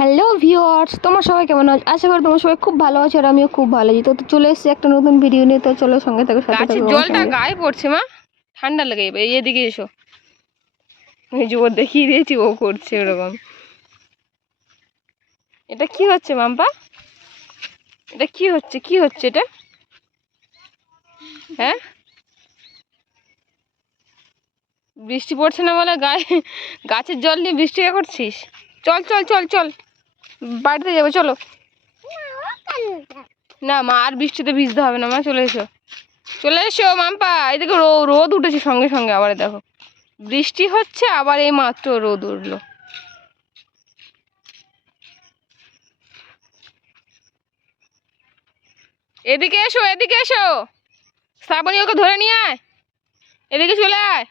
Hello viewers, তোমার সবাই কেমন আছো? আশা করি তোমার সবাই খুব ভালো আছো আর আমিও খুব ভালো আছি। তো চলে এসেছি একটা নতুন ভিডিও নিয়ে। তো চলো সঙ্গে থাকো, সাথে গাছের থাকো। জলটা গায়ে পড়ছে মা, ঠান্ডা লেগে যাবে। এদিকে এসো, ওই যে ও দেখিয়ে দিয়েছি, ও করছে ওরকম। এটা কি হচ্ছে মাম্পা? এটা কি হচ্ছে, কি হচ্ছে এটা? হ্যাঁ, বৃষ্টি পড়ছে না বলে গায়ে গাছের জল নিয়ে বৃষ্টি করছিস? চল চল চল চল, বাড়িতে যাবো চলো। না মা, আর বৃষ্টিতে ভিজতে হবে না মা, চলে এসো চলে এসো মাম্পা। এদিকে রোদ উঠেছে সঙ্গে সঙ্গে, আবার দেখো বৃষ্টি হচ্ছে, আবার এই মাত্র রোদ উঠলো। এদিকে এসো, এদিকে এসো, শ্রাবণী ওকে ধরে নিয়ে আয়, এদিকে চলে আয়।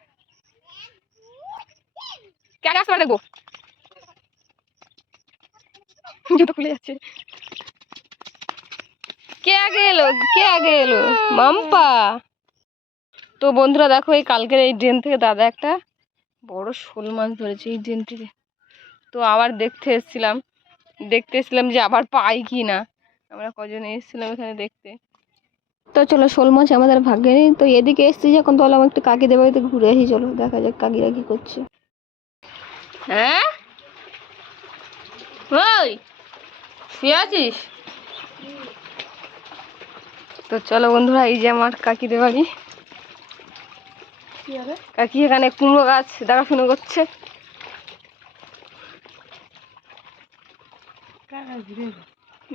কে আগে আসতে পারে দেখবো। জুতো খুলে যাচ্ছে। কে আগে এলো, কে আগে এলো? মাম্পা। তো বন্ধুরা দেখো, এই কালকের এই ড্রেন থেকে দাদা একটা বড় শোল মাছ ধরেছে এই ড্রেন থেকে। তো আবার দেখতে এসেছিলাম যে আবার পাই কি না। আমরা কজন এসেছিলাম এখানে দেখতে। তো চলো, শোল মাছ আমাদের ভাগ্যে নেই। তো এদিকে এসেছি যখন, তাহলে আমার একটু কাকিদের বাড়িতে ঘুরে আসি। চলো দেখা যাক কাকিরা কি করছে। হ্যাঁ, ওই শুয়ে আছিস? তো চলো বন্ধুরা, এই যে আমার কাকিদের বাড়ি। কাকি এখানে কুমড়ো গাছ দেখাশুনো করছে।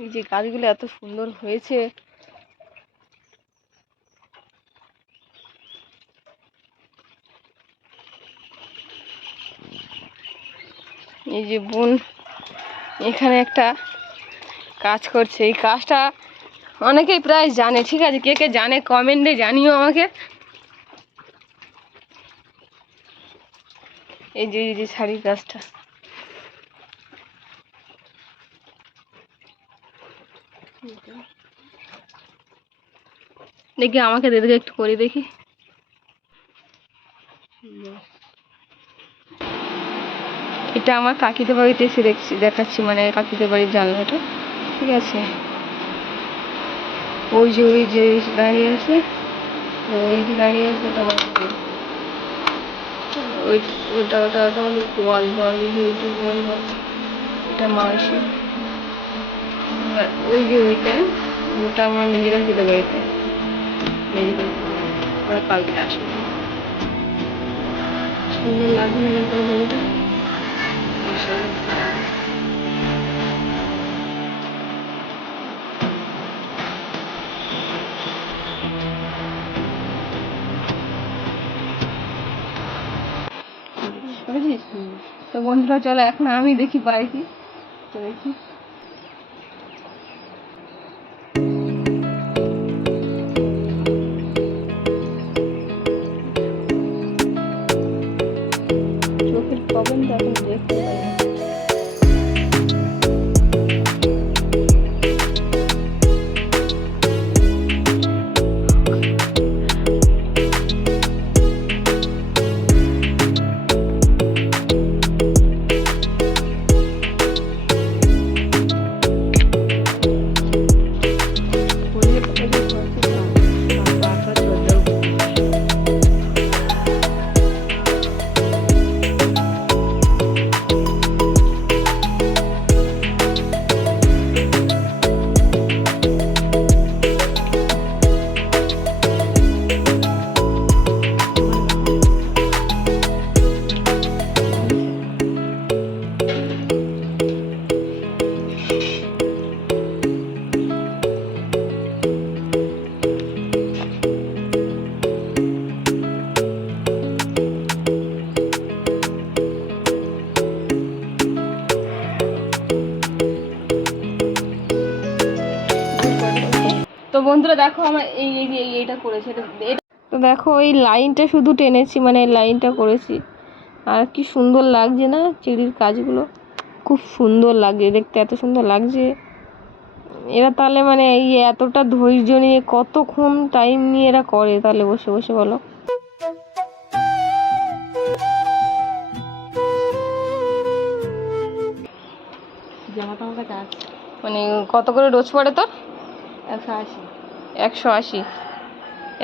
এই যে গাছগুলো এত সুন্দর হয়েছে। এই যে বোন এখানে একটা কাজ করছে, এই কাজটা অনেকেই প্রায় জানে। ঠিক আছে, কে কে জানে কমেন্টে জানিও আমাকে। এই যে শাড়ির কাজটা, দেখি আমাকে দেখে একটু করে দেখি। এটা আমার কাকিদের বাড়িতে এসে দেখাচ্ছি, মানে কাকিদের বাড়ির জানলাটা। ঠিক আছে, ওই যে দাঁড়িয়ে আছে, ওই যে দাঁড়িয়ে আছে, ওটা আমাদের ওটা আমাদের গোয়াল ঘর। এটা মাসি। ওই যে ওটা আমার নিজেরা খেতে বাড়িতে ওরা কালকে আসবে। সুন্দর লাগবে না তোর বাড়িটা? তো বন্ধুরা চলো, এখন আমি দেখি পাই কি। তো দেখি চোখের প্রবলেমটা এখন দেখতে পাই না। তো বন্ধুরা দেখো, আমার এইটা করেছে। তো দেখো, এই লাইনটা শুধু টেনেছি, মানে এই লাইনটা করেছি। আর কি সুন্দর লাগছে না চিড়ির কাজগুলো, খুব সুন্দর লাগছে দেখতে, এত সুন্দর লাগছে। এরা তাহলে মানে এই এতটা ধৈর্য নিয়ে কতক্ষণ টাইম নিয়ে এরা করে তাহলে বসে বসে, বলো। জামা তো আমার কাছে আছে। মানে কত করে রোজ পড়ে তোর? 180। 180,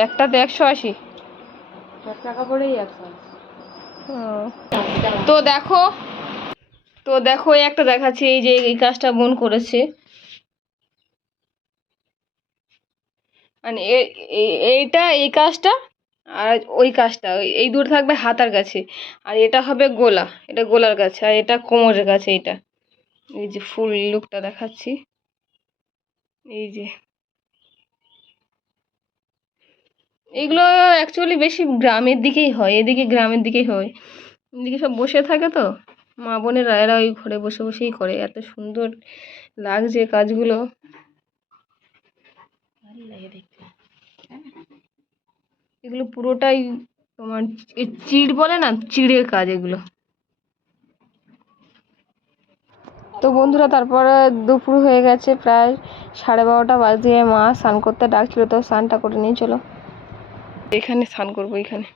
একটাতে 180। 10 টাকা পড়েই 180। তো দেখো, এই একটা দেখাচ্ছি, এই যে এই কাজটা বোন করেছে। মানে এইটা, এই কাজটা আর ওই কাজটা, এই দুটো থাকবে হাতার কাছে, আর এটা হবে গোলা, এটা গোলার কাছে, আর এটা কোমরের কাছে। এইটা এই যে ফুল লুকটা দেখাচ্ছি, এই যে এগুলো অ্যাকচুয়ালি বেশি গ্রামের দিকেই হয়, এদিকে গ্রামের দিকেই হয়, এদিকে সব বসে থাকে তো মা বোনেরা, এরা ওই ঘরে বসে বসেই করে। এত সুন্দর লাগছে কাজগুলো, ভালো লাগে দেখতে। এগুলো পুরোটাই তোমার চিড় বলে না, চিড়ের কাজ এগুলো। তো বন্ধুরা, তারপরে দুপুর হয়ে গেছে, প্রায় 12:30 বাজে। মা স্নান করতে ডাকছিল, তো স্নানটা করে নিয়ে চলো, এখানে স্নান করবো। এখানে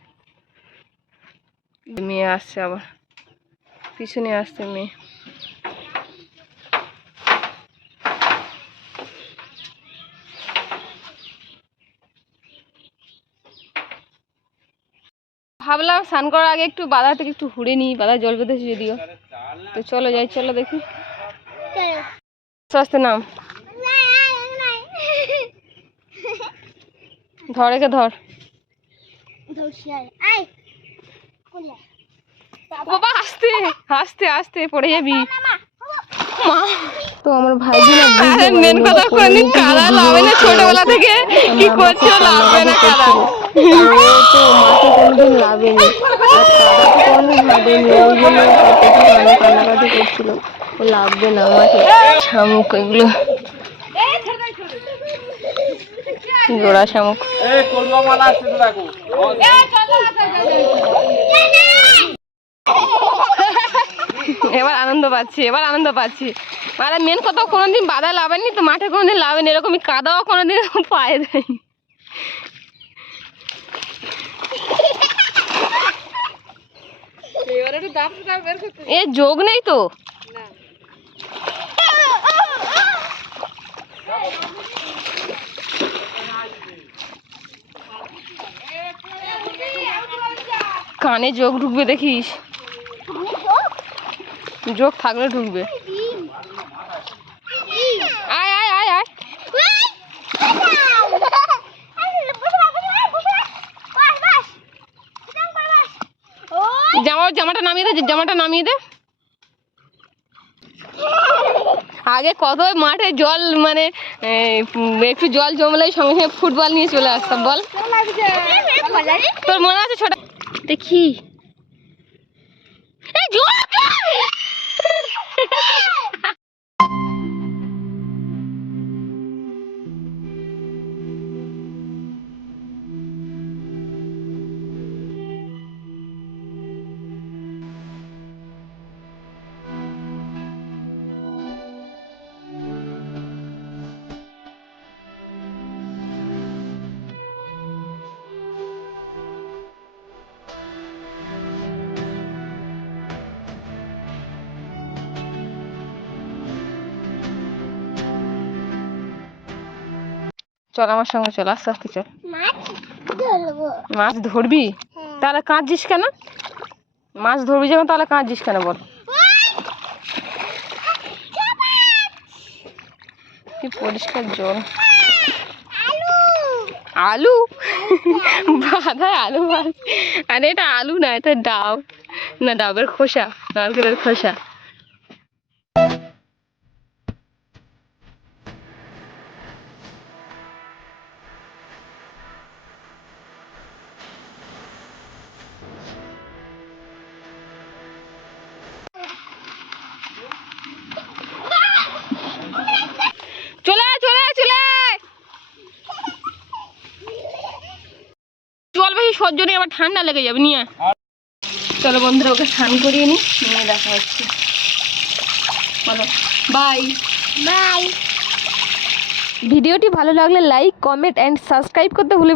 মেয়ে আসছে, আবার পিছনে আসছে মেয়ে। ভাবলাম স্নান করার আগে একটু বাধা থেকে একটু ঘুরে নিই, বাধা জল বেঁধেছে যদিও। তো চলো যাই, চলো দেখি। আস্তে আস্তে নাম, ধর, একে ধর বাবা, আস্তে আস্তে আস্তে পড়ে যাবি। মা, তো আমার ভাইজি না, মেন কথা কোনদিন কাদা লাভে না, ছোটবেলা থেকে কি করছো, লাভবে না কাদা। তো মাকে কোনদিন লাভেনি, আর কাদা তো কোনদিন ভাবেনি, ওই জন্য কান্নাকাটি করছিল, ও লাভবে না মাকে। শামুক এগুলো, জোড়া শামুক। এবার আনন্দ পাচ্ছি, এবার আনন্দ পাচ্ছি। মানে মেন কথা, কোনোদিন বাধা লাভেনি তো, মাঠে কোনোদিন লাভেনি, এরকমই কাদাও কোনোদিন পায়ে দেয়নি। এ যোগ নেই তো। কানে যোগ ঢুকবে দেখিস, যোগ থাকলে ঢুকবে। আয় আয় আয় আয়, জামাটা নামিয়ে দে, জামাটা নামিয়ে দে। আগে কত মাঠে জল, মানে একটু জল জমলেই সঙ্গে সঙ্গে ফুটবল নিয়ে চলে আসতাম, বল। তোর মনে আছে ছোট? দেখি চল আমার সঙ্গে, চল আস্তে আস্তে চল। মাছ ধরবি? তাহলে কাঁদছিস কেন? মাছ ধরবি যখন, তাহলে কাঁদছিস কেন বল? কি পরিষ্কার জল। আলু বাধায় আলু মাছ, আরে এটা আলু না, এটা ডাব, না ডাবের খোসা, নারকেলের খোসা। চলে আয়, চলে আয়, চলে আয়। জল বেশি সহ্য নেই, আবার ঠান্ডা লেগে যাবে, নিয়ে আয়। চলো বন্ধুরা, ওকে স্নান করিয়ে নি, নিয়ে দেখা হচ্ছে। বলো বাই বাই। ভিডিওটি ভালো লাগলে লাইক, কমেন্ট অ্যান্ড সাবস্ক্রাইব করতে ভুলে